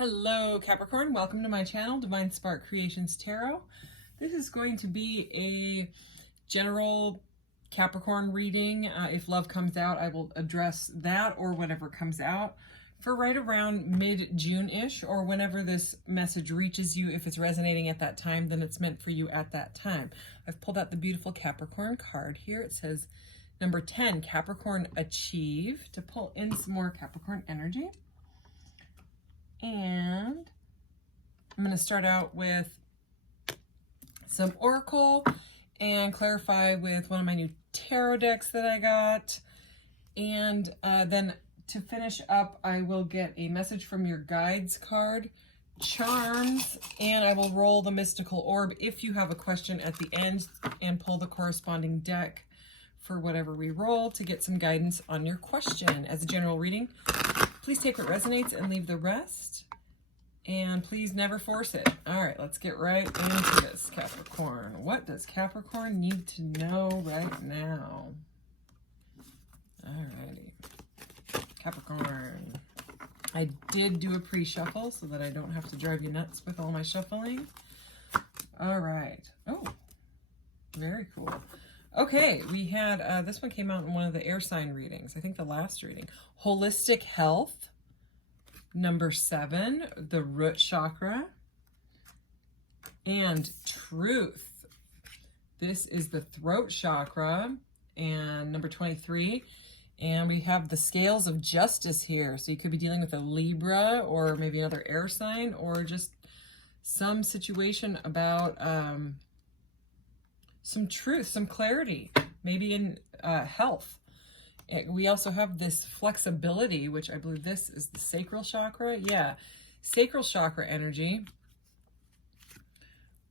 Hello Capricorn, welcome to my channel, Divine Spark Creations Tarot. This is going to be a general Capricorn reading. If love comes out, I will address that or whatever comes out for right around mid-June-ish, or whenever this message reaches you. If it's resonating at that time, then it's meant for you at that time. I've pulled out the beautiful Capricorn card here. It says number 10, Capricorn Achieve, to pull in some more Capricorn energy. And I'm going to start out with some Oracle and clarify with one of my new tarot decks that I got. And then to finish up, I will get a message from your guides card, charms, and I will roll the mystical orb if you have a question at the end, and pull the corresponding deck for whatever we roll to get some guidance on your question. As a general reading, please take what resonates and leave the rest. And please never force it. All right, let's get right into this, Capricorn. What does Capricorn need to know right now? All righty. Capricorn. I did do a pre-shuffle so that I don't have to drive you nuts with all my shuffling. All right. Oh, very cool. Okay, we had, this one came out in one of the air sign readings. I think the last reading. Holistic health. Number 7, the root chakra. And truth. This is the throat chakra. And number 23. And we have the scales of justice here. So you could be dealing with a Libra or maybe another air sign, or just some situation about some truth, some clarity, maybe in health. We also have this flexibility, which I believe this is the sacral chakra. Yeah, sacral chakra energy.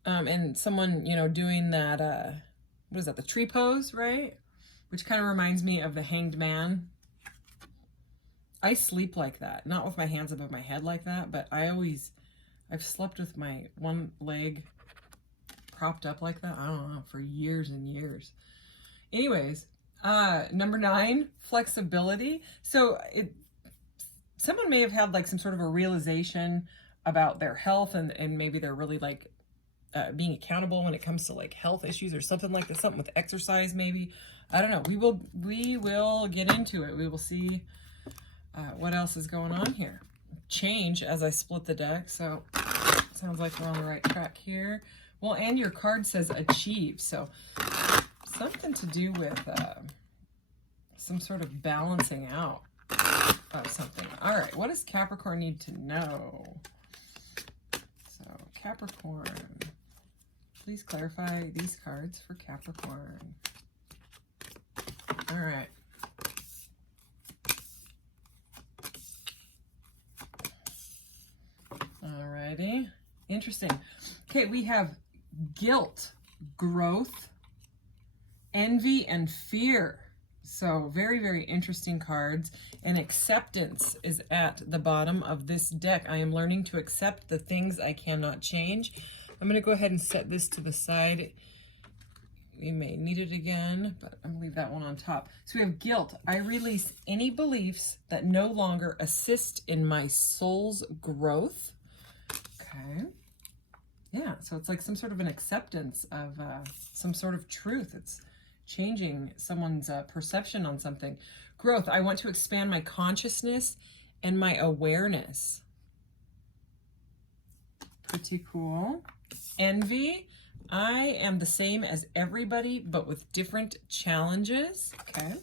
And someone, you know, doing that, what is that, the tree pose, right? Which kind of reminds me of the Hanged Man. I sleep like that, not with my hands above my head like that, but I've slept with my one leg propped up like that, I don't know, for years and years. Anyways, number 9, flexibility. So someone may have had like some sort of a realization about their health, and maybe they're really like being accountable when it comes to like health issues or something like this, something with exercise maybe. I don't know. We will get into it. We will see what else is going on here. Change as I split the deck. So sounds like we're on the right track here. Well, and your card says achieve. So something to do with some sort of balancing out of something. All right, what does Capricorn need to know? So Capricorn, please clarify these cards for Capricorn. All right. All righty. Interesting. Okay, we have guilt, growth, envy, and fear. So very, very interesting cards. And acceptance is at the bottom of this deck. I am learning to accept the things I cannot change. I'm going to go ahead and set this to the side. We may need it again, but I'm going to leave that one on top. So we have guilt. I release any beliefs that no longer assist in my soul's growth. Okay. Yeah, so it's like some sort of an acceptance of some sort of truth. It's changing someone's perception on something. Growth. I want to expand my consciousness and my awareness. Pretty cool. Envy. I am the same as everybody, but with different challenges. Okay.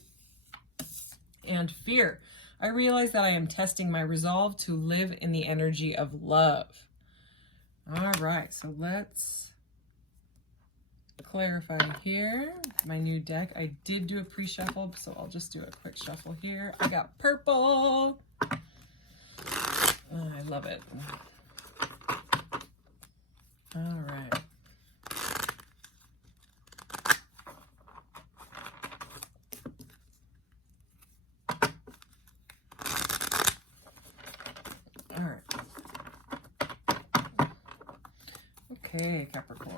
And fear. I realize that I am testing my resolve to live in the energy of love. All right, so let's clarify here. My new deck. I did do a pre-shuffle, so I'll just do a quick shuffle here. I got purple. Oh, I love it. All right. All right. Okay, Capricorn.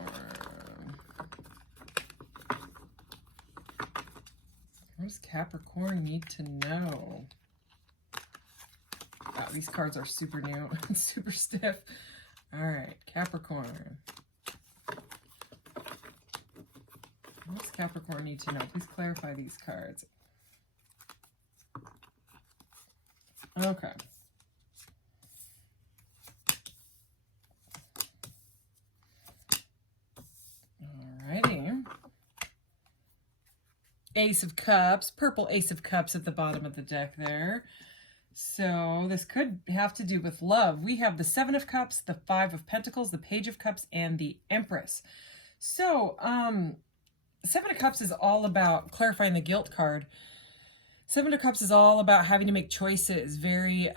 What does Capricorn need to know? these cards are super new, super stiff. All right, Capricorn. What's Capricorn need to know? Please clarify these cards. Okay. Alrighty. Ace of Cups, purple Ace of Cups at the bottom of the deck there. So this could have to do with love. We have the Seven of Cups, the Five of Pentacles, the Page of Cups, and the Empress. So, Seven of Cups is all about clarifying the guilt card. Seven of Cups is all about having to make choices, very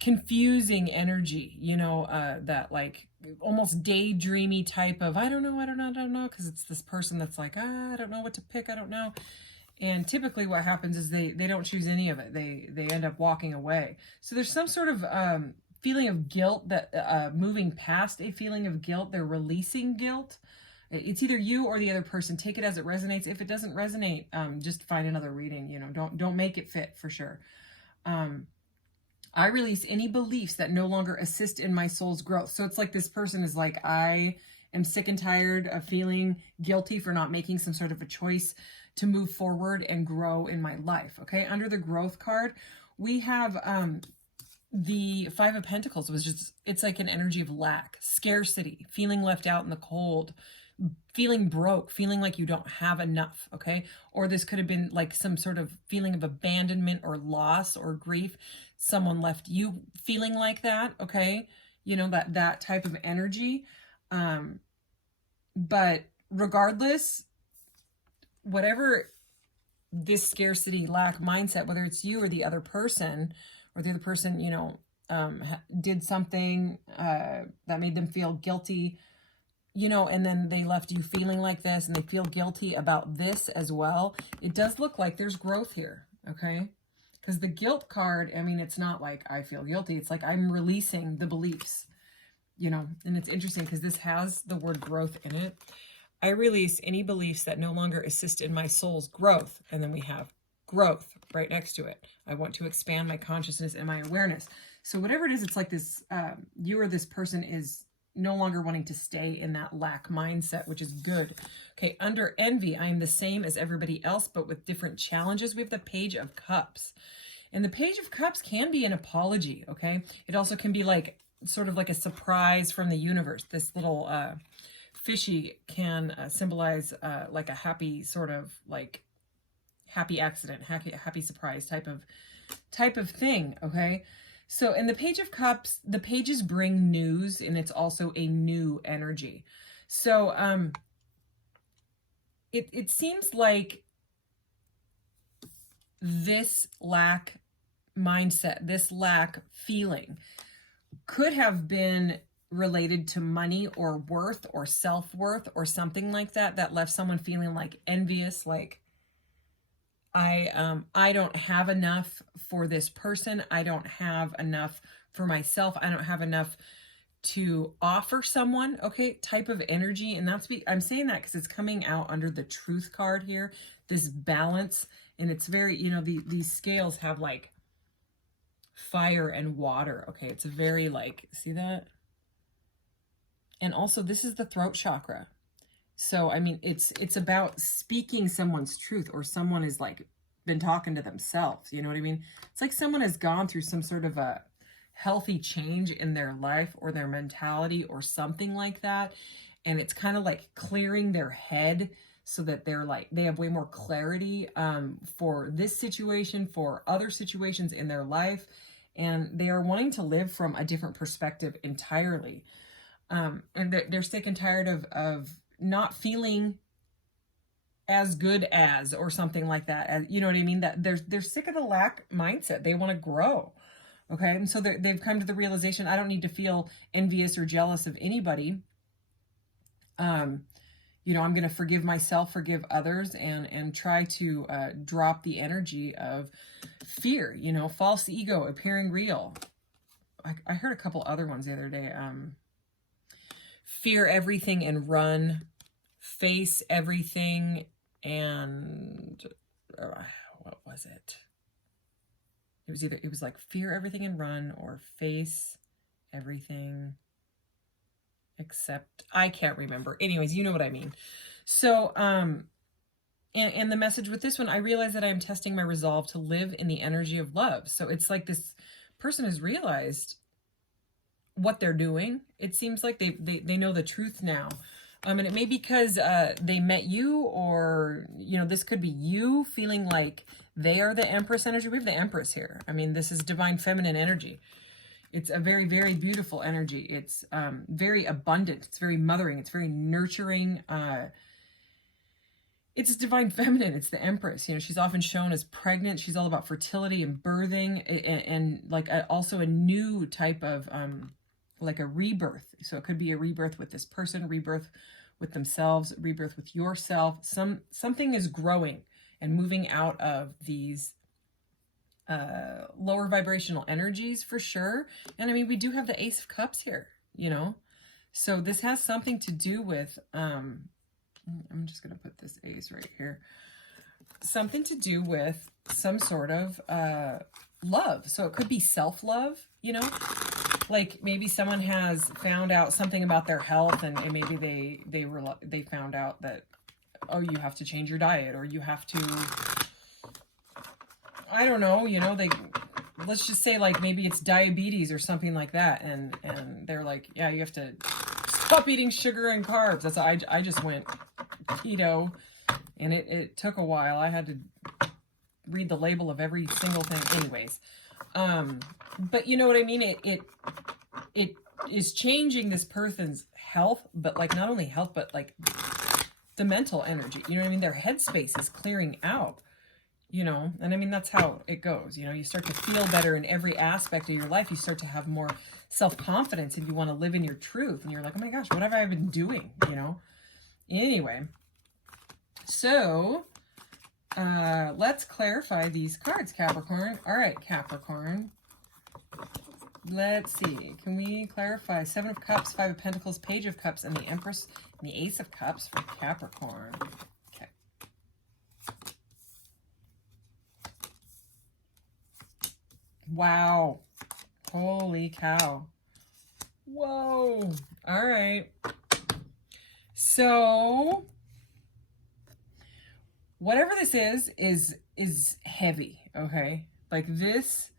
confusing energy, you know, that like almost daydreamy type of, I don't know, because it's this person that's like, I don't know what to pick, I don't know. And typically what happens is they don't choose any of it. They end up walking away. So there's some sort of feeling of guilt that moving past a feeling of guilt, they're releasing guilt. It's either you or the other person. Take it as it resonates. If it doesn't resonate, just find another reading. You know, don't make it fit for sure. I release any beliefs that no longer assist in my soul's growth. So it's like this person is like, I am sick and tired of feeling guilty for not making some sort of a choice to move forward and grow in my life. Okay, under the growth card, we have the Five of Pentacles, was just, it's like an energy of lack, scarcity, feeling left out in the cold, feeling broke, feeling like you don't have enough, okay? Or this could have been like some sort of feeling of abandonment or loss or grief. Someone left you feeling like that, okay? You know, that type of energy. But regardless, whatever this scarcity, lack mindset, whether it's you or the other person, you know, did something that made them feel guilty, you know, and then they left you feeling like this and they feel guilty about this as well. It does look like there's growth here, okay? Because the guilt card, I mean, it's not like I feel guilty. It's like I'm releasing the beliefs, you know, and it's interesting because this has the word growth in it. I release any beliefs that no longer assist in my soul's growth. And then we have growth right next to it. I want to expand my consciousness and my awareness. So whatever it is, it's like this, you or this person is no longer wanting to stay in that lack mindset, which is good. Okay, under envy, I am the same as everybody else, but with different challenges. We have the Page of Cups. And the Page of Cups can be an apology, okay? It also can be like, sort of like a surprise from the universe. This little fishy can symbolize like a happy sort of like happy accident, happy surprise type of thing, okay? So in the Page of Cups, the pages bring news, and it's also a new energy. So it seems like this lack mindset, this lack feeling could have been related to money or worth or self-worth or something like that, that left someone feeling like envious, like I don't have enough for this person. I don't have enough for myself. I don't have enough to offer someone, okay, type of energy. And I'm saying that because it's coming out under the Truth card here, this balance. And it's very, you know, these scales have like fire and water, okay? It's very like, see that? And also this is the throat chakra. So, I mean, it's about speaking someone's truth, or someone has like been talking to themselves. You know what I mean? It's like someone has gone through some sort of a healthy change in their life or their mentality or something like that. And it's kind of like clearing their head so that they have way more clarity for this situation, for other situations in their life. And they are wanting to live from a different perspective entirely. And they're sick and tired of not feeling as good as, or something like that. You know what I mean? That they're sick of the lack mindset. They want to grow. Okay. And so they've come to the realization, I don't need to feel envious or jealous of anybody. You know, I'm going to forgive myself, forgive others, and try to drop the energy of fear, you know, false ego, appearing real. I heard a couple other ones the other day. Fear everything and run, face everything, and what was it? it was like fear everything and run, or face everything except, I can't remember. Anyways, you know what I mean. So, and the message with this one, I realize that I'm testing my resolve to live in the energy of love. So it's like this person has realized what they're doing. It seems like they know the truth now. And it may be because they met you, or, you know, this could be you feeling like they are the Empress energy. We have the Empress here. I mean, this is divine feminine energy. It's a very, very beautiful energy. It's very abundant. It's very mothering. It's very nurturing. It's divine feminine. It's the Empress. You know, she's often shown as pregnant. She's all about fertility and birthing, and like also a new type of like a rebirth. So it could be a rebirth with this person, rebirth with themselves, rebirth with yourself. Something is growing and moving out of these lower vibrational energies, for sure. And I mean, we do have the Ace of Cups here, you know, so this has something to do with I'm just going to put this ace right here. Something to do with some sort of love. So it could be self-love, you know, like maybe someone has found out something about their health, and maybe they found out that, oh, you have to change your diet, or you have to, I don't know, you know, let's just say like maybe it's diabetes or something like that. And they're like, yeah, you have to stop eating sugar and carbs. That's, I just went keto, and it took a while. I had to read the label of every single thing. Anyways, but you know what I mean? It is changing this person's health, but like not only health, but like the mental energy. You know what I mean? Their headspace is clearing out, you know? And I mean, that's how it goes. You know, you start to feel better in every aspect of your life. You start to have more self-confidence, and you want to live in your truth. And you're like, oh my gosh, what have I been doing? You know? Anyway, so let's clarify these cards, Capricorn. All right, Capricorn. Let's see. Can we clarify Seven of Cups, Five of Pentacles, Page of Cups, and the Empress and the Ace of Cups for Capricorn? Okay. Wow. Holy cow. Whoa. All right. So whatever this is heavy, okay? Like this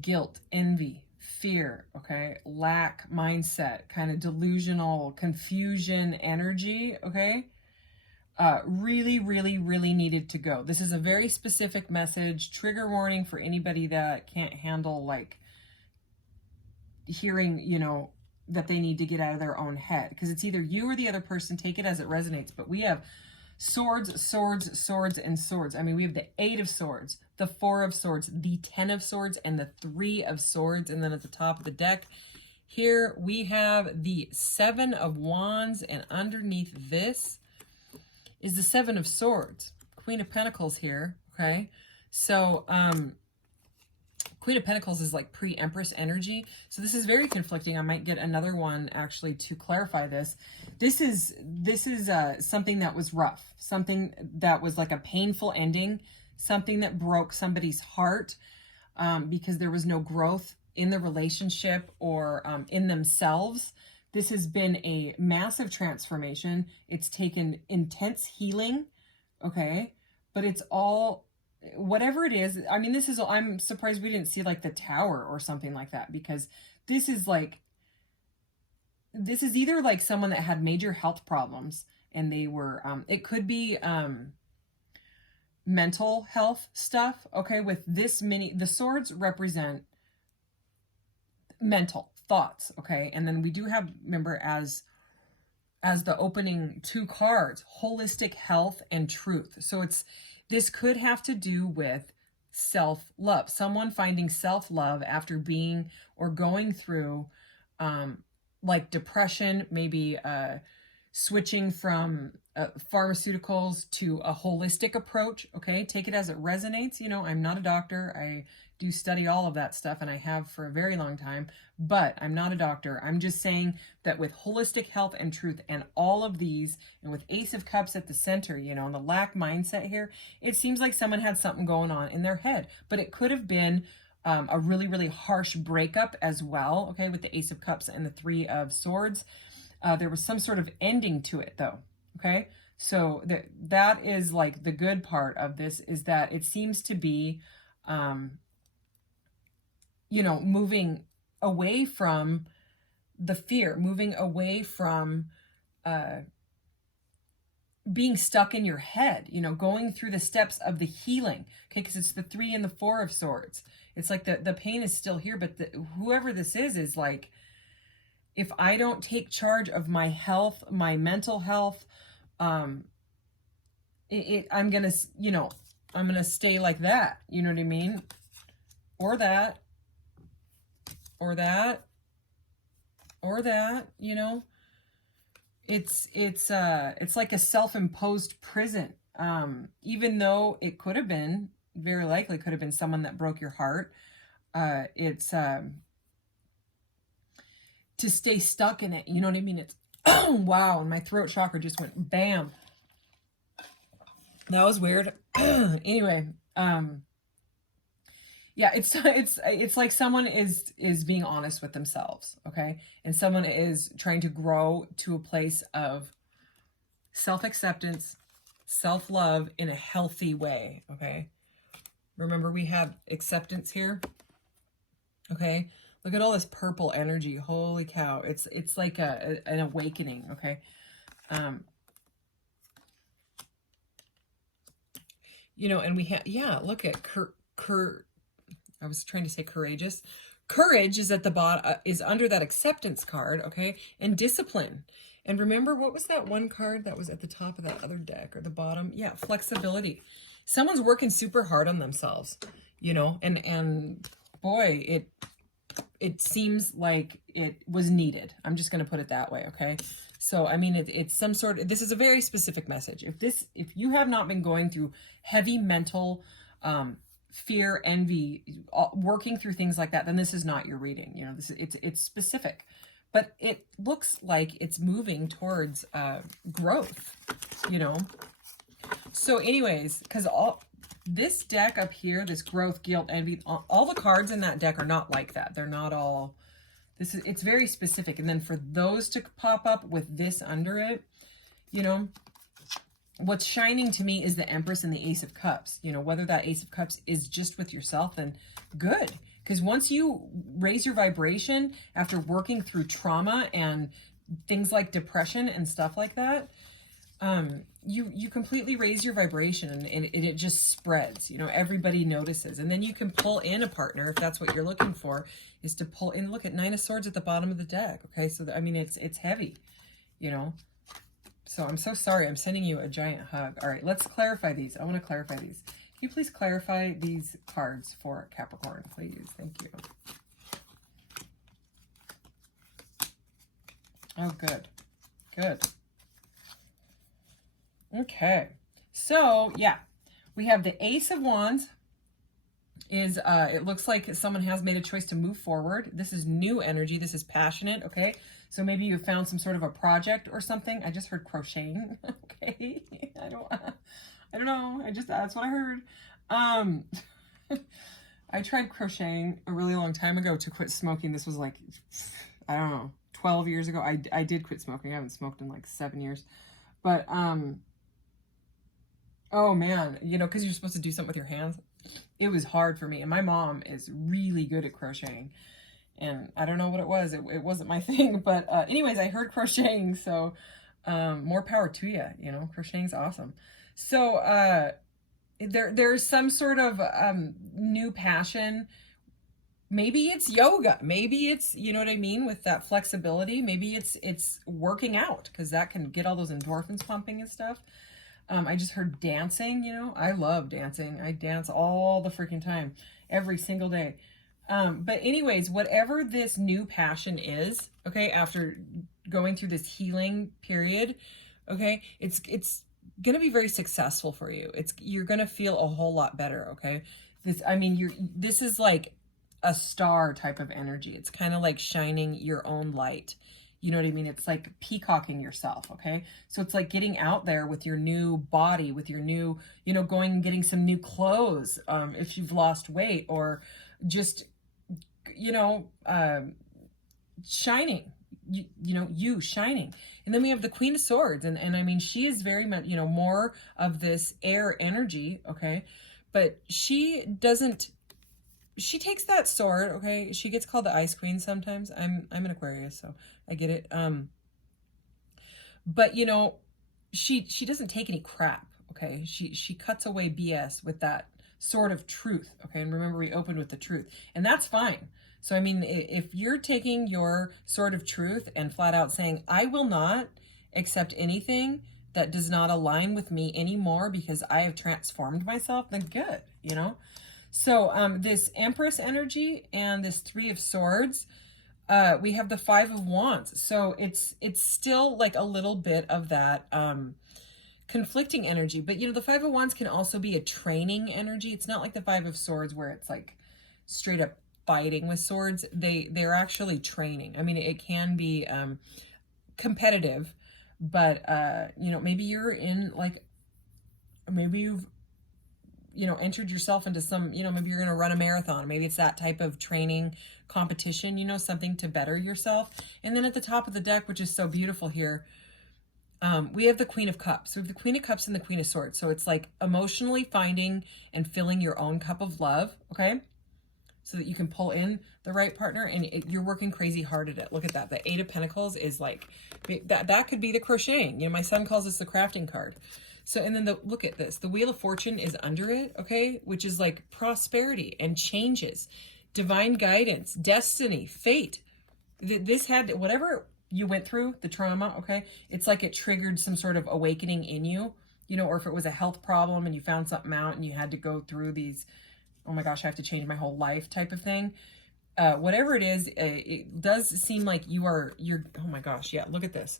guilt, envy, fear, okay? Lack mindset, kind of delusional confusion energy, okay? Really, really, really needed to go. This is a very specific message. Trigger warning for anybody that can't handle like hearing, you know, that they need to get out of their own head, because it's either you or the other person. Take it as it resonates. But we have swords, swords, swords, and swords. I mean, we have the Eight of Swords, the Four of Swords, the Ten of Swords, and the Three of Swords. And then at the top of the deck here, we have the Seven of Wands, and underneath this is the Seven of Swords. Queen of Pentacles here, okay? So, Queen of Pentacles is like pre-Empress energy. So this is very conflicting. I might get another one actually to clarify this. This is something that was rough, something that was like a painful ending, something that broke somebody's heart because there was no growth in the relationship or in themselves. This has been a massive transformation. It's taken intense healing, okay? But it's all, whatever it is, I mean, this is, I'm surprised we didn't see like the Tower or something like that, because this is like, this is either like someone that had major health problems and they were, it could be mental health stuff, okay? With this many, the swords represent mental thoughts, okay? And then we do have, remember, as the opening two cards, holistic health and truth. So this could have to do with self-love, someone finding self-love after being or going through like depression, maybe switching from pharmaceuticals to a holistic approach, okay? Take it as it resonates. You know, I'm not a doctor. I do study all of that stuff, and I have for a very long time, but I'm not a doctor. I'm just saying that with holistic health and truth and all of these, and with Ace of Cups at the center, you know, and the lack mindset here, it seems like someone had something going on in their head, but it could have been a really, really harsh breakup as well, okay, with the Ace of Cups and the Three of Swords. There was some sort of ending to it, though, okay? So that is like the good part of this, is that it seems to be, you know, moving away from the fear, moving away from being stuck in your head, you know, going through the steps of the healing, okay? Because it's the Three and the Four of Swords. It's like the pain is still here, but whoever this is like, if I don't take charge of my health, my mental health, I'm gonna, you know, I'm gonna stay like that. You know what I mean? Or that, or that, or that. You know, it's like a self-imposed prison. Even though it could have been, very likely could have been someone that broke your heart. It's to stay stuck in it. You know what I mean? It's wow, and my throat chakra just went bam. That was weird. Anyway, yeah, it's like someone is being honest with themselves, okay? And someone is trying to grow to a place of self-acceptance, self-love in a healthy way, okay? Remember, we have acceptance here, okay? Look at all this purple energy. Holy cow. It's like an awakening, okay? You know, and we have, yeah, look at I was trying to say courageous. Courage is at the bottom, is under that acceptance card, okay? And discipline. And remember, what was that one card that was at the top of that other deck, or the bottom? Yeah, flexibility. Someone's working super hard on themselves, you know, and boy, it seems like it was needed. I'm just going to put it that way, okay? So, I mean, it's some sort of, this is a very specific message. If you have not been going through heavy mental fear, envy, working through things like that, then this is not your reading. You know, it's specific. But it looks like it's moving towards growth, you know? So anyways, because this deck up here, this growth, guilt, envy, all the cards in that deck are not like that. They're not all, it's very specific. And then for those to pop up with this under it, you know, what's shining to me is the Empress and the Ace of Cups. You know, whether that Ace of Cups is just with yourself, then good. Because once you raise your vibration after working through trauma and things like depression and stuff like that, you completely raise your vibration, and it just spreads. You know, everybody notices. And then you can pull in a partner if that's what you're looking for, is to pull in. Look at Nine of Swords at the bottom of the deck. Okay, so I mean, it's heavy, you know. So I'm so sorry. I'm sending you a giant hug. All right, let's clarify these. I want to clarify these. Can you please clarify these cards for Capricorn, please? Thank you. Oh, good. Good. Okay. So, yeah. We have the Ace of Wands. It looks like someone has made a choice to move forward. This is new energy. This is passionate, okay? So maybe you found some sort of a project or something. I just heard crocheting. Okay. I don't know. That's what I heard. I tried crocheting a really long time ago to quit smoking. This was like, I don't know, 12 years ago. I did quit smoking. I haven't smoked in like 7 years. But, oh man, you know, because you're supposed to do something with your hands. It was hard for me. And my mom is really good at crocheting. And I don't know what it was. It wasn't my thing. But anyways, I heard crocheting. So more power to you. You know, crocheting's awesome. So there's some sort of new passion. Maybe it's yoga. Maybe it's, you know what I mean, with that flexibility. Maybe it's working out, because that can get all those endorphins pumping and stuff. I just heard dancing, you know. I love dancing. I dance all the freaking time, every single day. But anyways, whatever this new passion is, okay, after going through this healing period, okay, it's going to be very successful for you. You're going to feel a whole lot better, okay? I mean, this is like a star type of energy. It's kind of like shining your own light. You know what I mean? It's like peacocking yourself, okay? So it's like getting out there with your new body, with your new, you know, going and getting some new clothes, if you've lost weight, or just, you know, shining, you shining. And then we have the Queen of Swords. And I mean, she is very much, you know, more of this air energy, okay? But she takes that sword, okay? She gets called the Ice Queen sometimes. I'm an Aquarius, so I get it. But you know, she doesn't take any crap, okay? She cuts away BS with that sword of truth, okay? And remember, we opened with the truth, and that's fine. So I mean, if you're taking your sword of truth and flat out saying, I will not accept anything that does not align with me anymore because I have transformed myself, then good, you know? So this Empress energy and this Three of Swords, we have the Five of Wands. So it's still like a little bit of that conflicting energy. But, you know, the Five of Wands can also be a training energy. It's not like the Five of Swords where it's like straight up fighting with swords. They're actually training. I mean, it can be competitive, but, you know, maybe you're in like, maybe you've, you know, entered yourself into some, you know, maybe you're going to run a marathon. Maybe it's that type of training competition, you know, something to better yourself. And then at the top of the deck, which is so beautiful here, we have the Queen of Cups. So we have the Queen of Cups and the Queen of Swords. So it's like emotionally finding and filling your own cup of love, okay? So that you can pull in the right partner, and you're working crazy hard at it. Look at that. The Eight of Pentacles is like, that could be the crocheting. You know, my son calls this the crafting card. So, and then look at this. The Wheel of Fortune is under it, okay? Which is like prosperity and changes, divine guidance, destiny, fate. This had, whatever you went through, the trauma, okay? It's like it triggered some sort of awakening in you, you know, or if it was a health problem and you found something out and you had to go through these, oh my gosh, I have to change my whole life type of thing. Whatever it is, it does seem like you're, oh my gosh, yeah, look at this.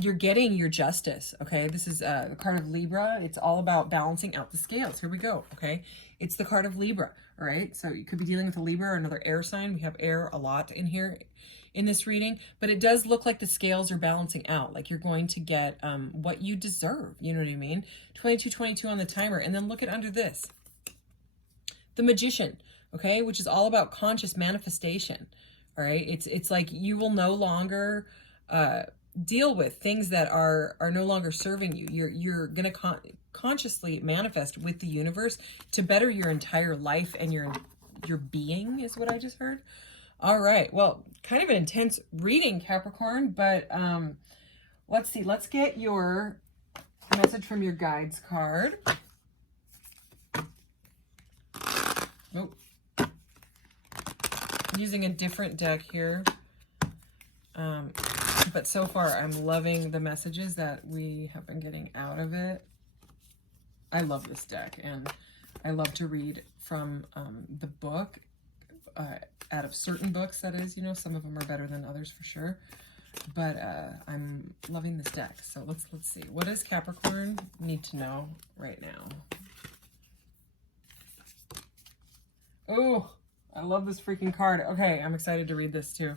You're getting your justice, okay? This is the card of Libra. It's all about balancing out the scales. Here we go, okay? It's the card of Libra, all right? So you could be dealing with a Libra or another air sign. We have air a lot in here in this reading, but it does look like the scales are balancing out, like you're going to get what you deserve, you know what I mean? 2222 on the timer, and then look at under this. The Magician, okay? Which is all about conscious manifestation, all right? It's like you will no longer deal with things that are no longer serving you. You're going to consciously manifest with the universe to better your entire life and your being, is what I just heard. All right. Well, kind of an intense reading, Capricorn, but let's see. Let's get your message from your guides card. Oh, I'm using a different deck here. But so far, I'm loving the messages that we have been getting out of it. I love this deck, and I love to read from the book, out of certain books, that is, you know, some of them are better than others for sure. But I'm loving this deck. So let's see. What does Capricorn need to know right now? Oh, I love this freaking card. Okay, I'm excited to read this too.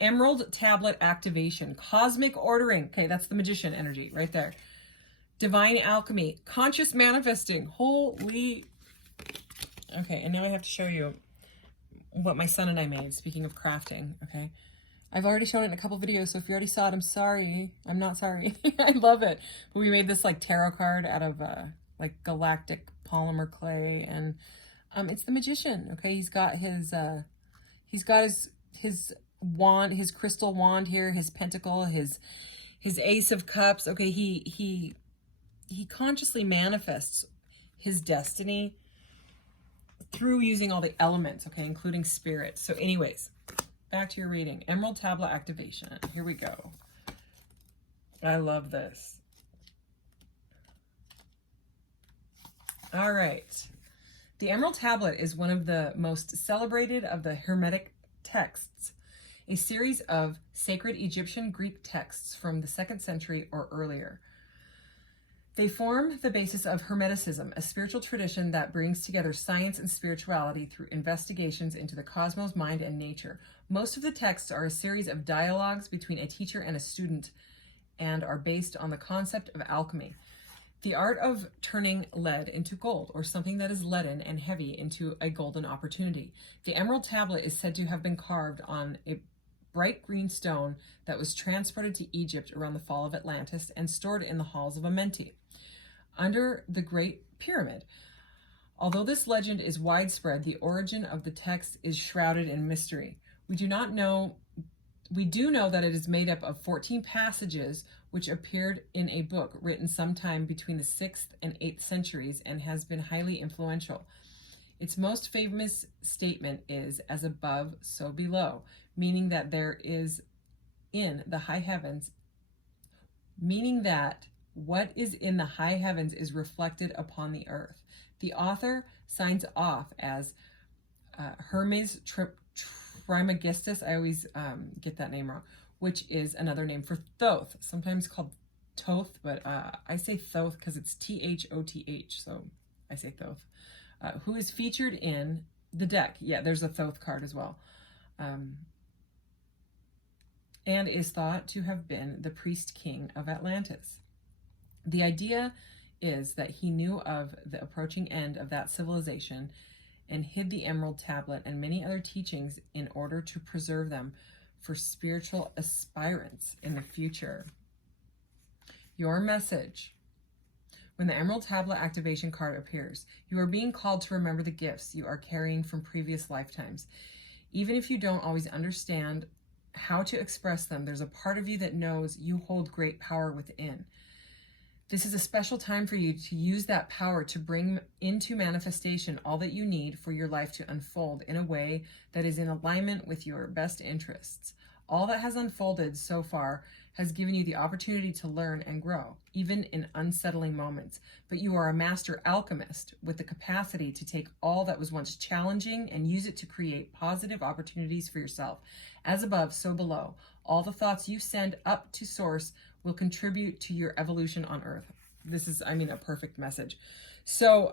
Emerald Tablet Activation, Cosmic Ordering. Okay, that's the Magician energy right there. Divine Alchemy, Conscious Manifesting. Holy. Okay, and now I have to show you what my son and I made, speaking of crafting, okay? I've already shown it in a couple videos, so if you already saw it, I'm sorry. I'm not sorry. I love it. But we made this like tarot card out of like galactic polymer clay, and it's the Magician, okay? He's got his wand, his crystal wand here, his pentacle, his Ace of Cups. Okay, he consciously manifests his destiny through using all the elements, okay, including spirit. So anyways, back to your reading. Emerald Tablet Activation. Here we go. I love this. All right. The Emerald Tablet is one of the most celebrated of the Hermetic texts, a series of sacred Egyptian Greek texts from the 2nd century or earlier. They form the basis of Hermeticism, a spiritual tradition that brings together science and spirituality through investigations into the cosmos, mind, and nature. Most of the texts are a series of dialogues between a teacher and a student and are based on the concept of alchemy, the art of turning lead into gold, or something that is leaden and heavy into a golden opportunity. The emerald tablet is said to have been carved on a bright green stone that was transported to Egypt around the fall of Atlantis and stored in the halls of Amenti, under the Great Pyramid. Although this legend is widespread, the origin of the text is shrouded in mystery. We do know that it is made up of 14 passages which appeared in a book written sometime between the 6th and 8th centuries and has been highly influential. Its most famous statement is, "As above, so below," meaning that there is in the high heavens, meaning that what is in the high heavens is reflected upon the earth. The author signs off as Hermes Trismegistus. I always get that name wrong, which is another name for Thoth, sometimes called Toth, but I say Thoth because it's Thoth, so I say Thoth, who is featured in the deck. Yeah, there's a Thoth card as well. And is thought to have been the priest king of Atlantis. The idea is that he knew of the approaching end of that civilization and hid the emerald tablet and many other teachings in order to preserve them for spiritual aspirants in the future. Your message. When the emerald tablet activation card appears, you are being called to remember the gifts you are carrying from previous lifetimes. Even if you don't always understand how to express them, there's a part of you that knows you hold great power within. This is a special time for you to use that power to bring into manifestation all that you need for your life to unfold in a way that is in alignment with your best interests. All that has unfolded so far has given you the opportunity to learn and grow, even in unsettling moments. But you are a master alchemist with the capacity to take all that was once challenging and use it to create positive opportunities for yourself. As above, so below. All the thoughts you send up to source will contribute to your evolution on earth. This is, a perfect message. So,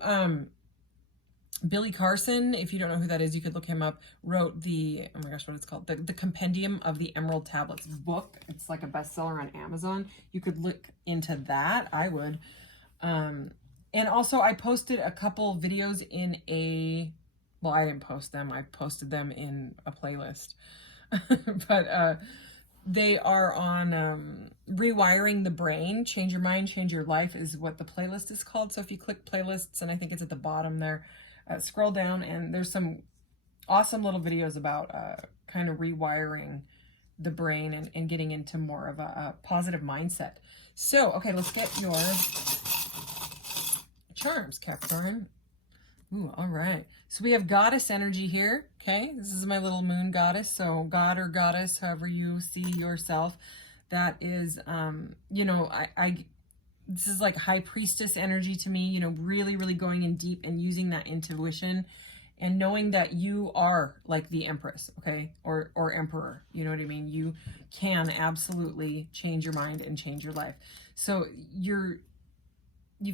Billy Carson, if you don't know who that is, you could look him up, wrote the, oh my gosh, what it's called? The Compendium of the Emerald Tablets book. It's like a bestseller on Amazon. You could look into that. I would. And also I posted a couple videos in well, I didn't post them. I posted them in a playlist. But, they are on rewiring the brain. Change your mind, change your life is what the playlist is called. So if you click playlists, and I think it's at the bottom there, scroll down and there's some awesome little videos about kind of rewiring the brain and getting into more of a positive mindset. So, okay, let's get your charms, Capricorn. Ooh, all right. So we have goddess energy here. Okay, this is my little moon goddess. So god or goddess, however you see yourself, that is, this is like high priestess energy to me, really, really going in deep and using that intuition and knowing that you are like the empress, okay, or emperor, you know what I mean? You can absolutely change your mind and change your life. So you've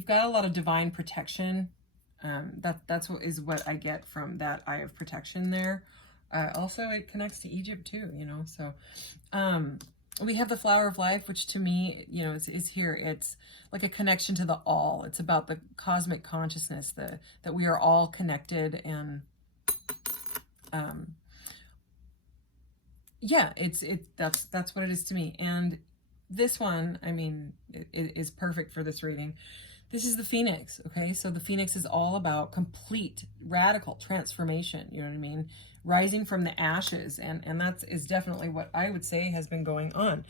got a lot of divine protection. That's what I get from that eye of protection there. Also, it connects to Egypt too, so we have the flower of life, which to me, is here. It's like a connection to the all. It's about the cosmic consciousness, that we are all connected, and that's what it is to me. And this one, it is perfect for this reading. This is the Phoenix, okay? So the Phoenix is all about complete, radical transformation, you know what I mean? Rising from the ashes, and that is definitely what I would say has been going on.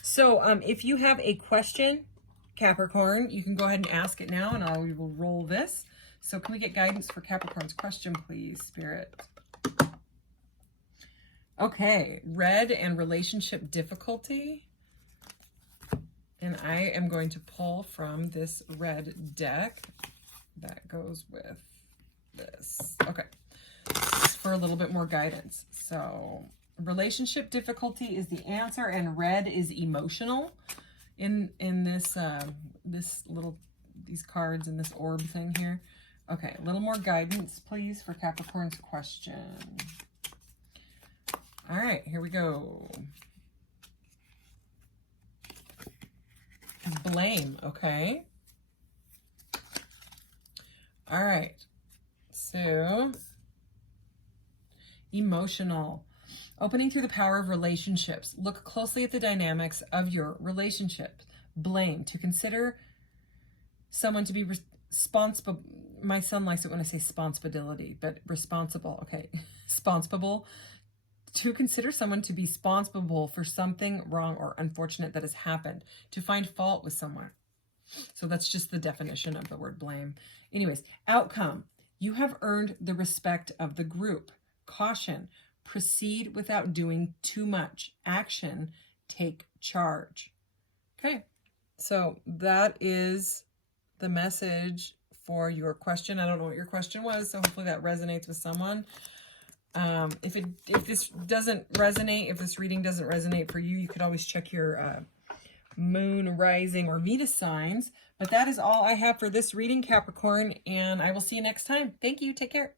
So if you have a question, Capricorn, you can go ahead and ask it now, and we will roll this. So can we get guidance for Capricorn's question, please, Spirit? Okay, red and relationship difficulty. And I am going to pull from this red deck that goes with this. Okay, for a little bit more guidance. So relationship difficulty is the answer, and red is emotional in this this little these cards and this orb thing here. Okay, a little more guidance, please, for Capricorn's question. All right, here we go. Blame, okay. All right, so emotional. Opening through the power of relationships. Look closely at the dynamics of your relationship. Blame. To consider someone to be responsible. My son likes it when I say responsibility, but responsible. Okay. Responsible. To consider someone to be responsible for something wrong or unfortunate that has happened. To find fault with someone. So that's just the definition of the word blame. Anyways, outcome. You have earned the respect of the group. Caution. Proceed without doing too much. Action. Take charge. Okay, so that is the message for your question. I don't know what your question was, so hopefully that resonates with someone. If this doesn't resonate, if this reading doesn't resonate for you, you could always check your moon, rising, or Venus signs. But that is all I have for this reading, Capricorn, and I will see you next time. Thank you. Take care.